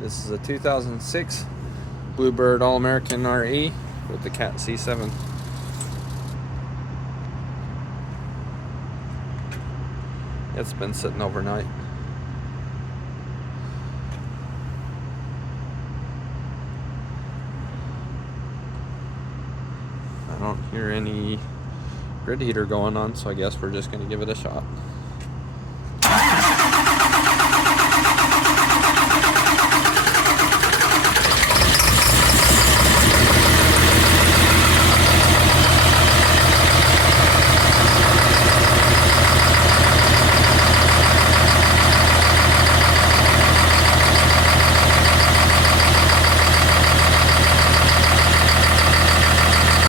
This is a 2006 Bluebird All-American RE with the Cat C7. It's been sitting overnight. I don't hear any grid heater going on, so I guess we're just going to give it a shot.